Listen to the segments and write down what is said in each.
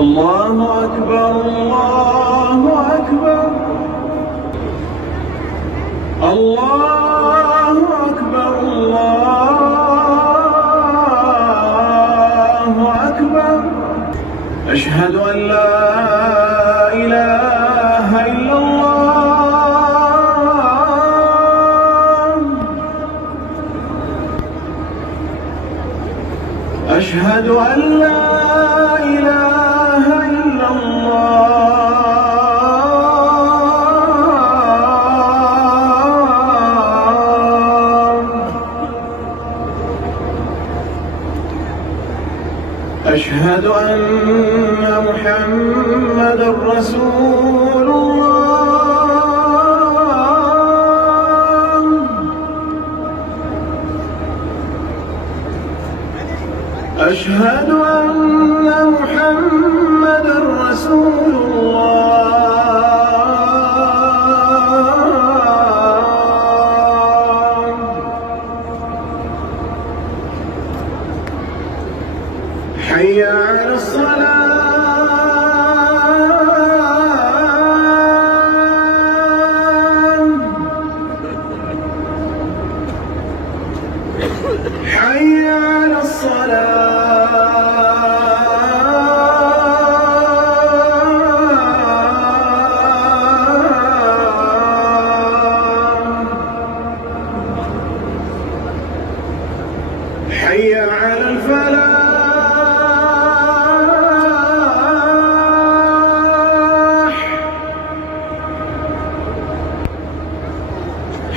الله أكبر الله أكبر الله أكبر الله أكبر. أشهد أن لا إله إلا الله. أشهد أن لا إله إلا الله. أشهد أن محمدًا رسول الله. أشهد أن محمدًا رسول الله. حي على الصلاة. حي على الصلاة. حي على الفلاح.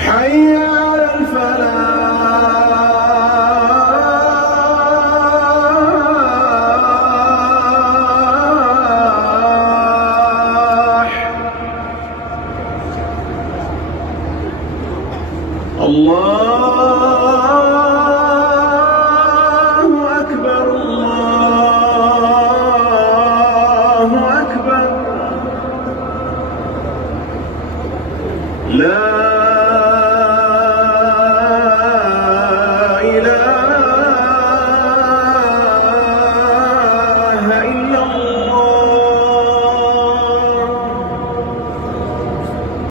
حي على الفلاح. الله أكبر الله أكبر. لا